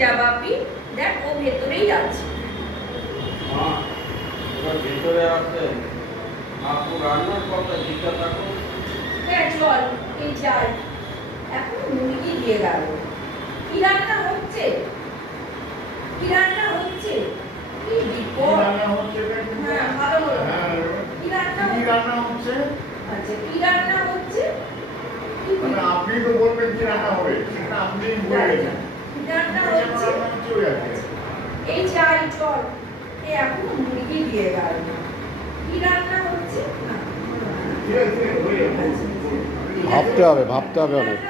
যা বাপি, দেখ ও ভেতরেই আছে। মা, এবার ভেতরে আসতে আপু রান্নার কথা জিজ্ঞাসা থাকো। হ্যাঁ চল, এই যাই। এখন মুরগি দিয়ে গেল। কি রান্না হচ্ছে? কি রান্না হচ্ছে? কি বিপদ! হ্যাঁ ভালো হলো। কি রান্না হচ্ছে? আচ্ছা কি রান্না হচ্ছে? মানে আপনি তো বলবেন কি রান্না হবে, সেটা আপনি বলে গেছেন। কি রান্না হচ্ছে? এই যাই চল। এ এখন মুরগি দিয়ে গেল। কি রান্না হচ্ছে? না ভাবতে হবে অনেক।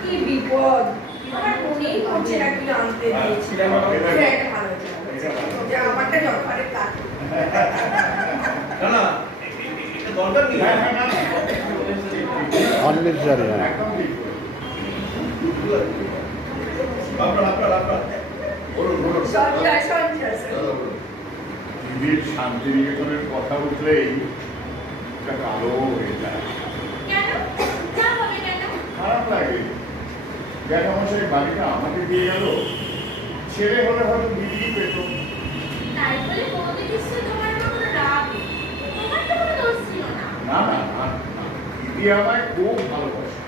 কি বিপদ! আমার মনেই পড়ছে না কি আনতে দিয়েছিলাম। ভালো যা আমারটা জলপানের কাজ। আননেসেসারি। শান্তিনিকেতনের কথা উঠলেই একটা কালো হয়ে যায়। খারাপ লাগে, জ্যাঠামশাই বাড়িটা আমাকে দিয়ে গেল। ছেলে হলে হয়তো দিদি পেত। না না না, দিদি আমায় খুব ভালোবাসে।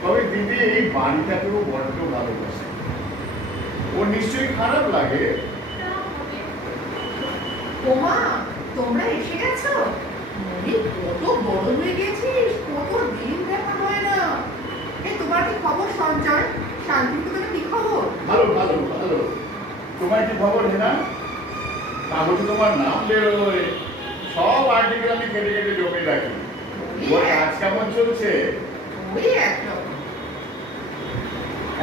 তবে দিদি এই বাড়িটাকেও বড্ড ভালোবাসে। ওর নিশ্চয়ই খারাপ লাগে। ওমা, তোমরা এসে গেছো? কত বড় হয়ে গেছিস, কত দিন দেখা হয় না। তোমার কি খবর সঞ্চয়? শান্তিনিকেতনে কি খবর? ভালো ভালো ভালো। তোমার কি খবর হেনা? কাগজে তোমার নাম বেরোয়, সব আর্টিকেল আমি কেটে কেটে জমে রাখি। ওর কাজ কেমন চলছে? ওই একরকম।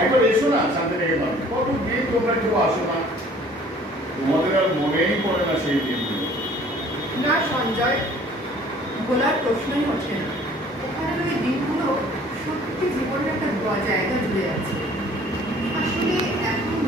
একবার এসো না শান্তিনিকেতন, কতদিন তোমরা কেউ আসো না। তোমাদের আর মনেই পড়ে না সেই দিনগুলো। না সঞ্জয়, ভোলার প্রশ্নই হচ্ছে না। ওখানে ওই দিনগুলো সত্যি জীবনের একটা জায়গা জুড়ে আছে। আসলে এখন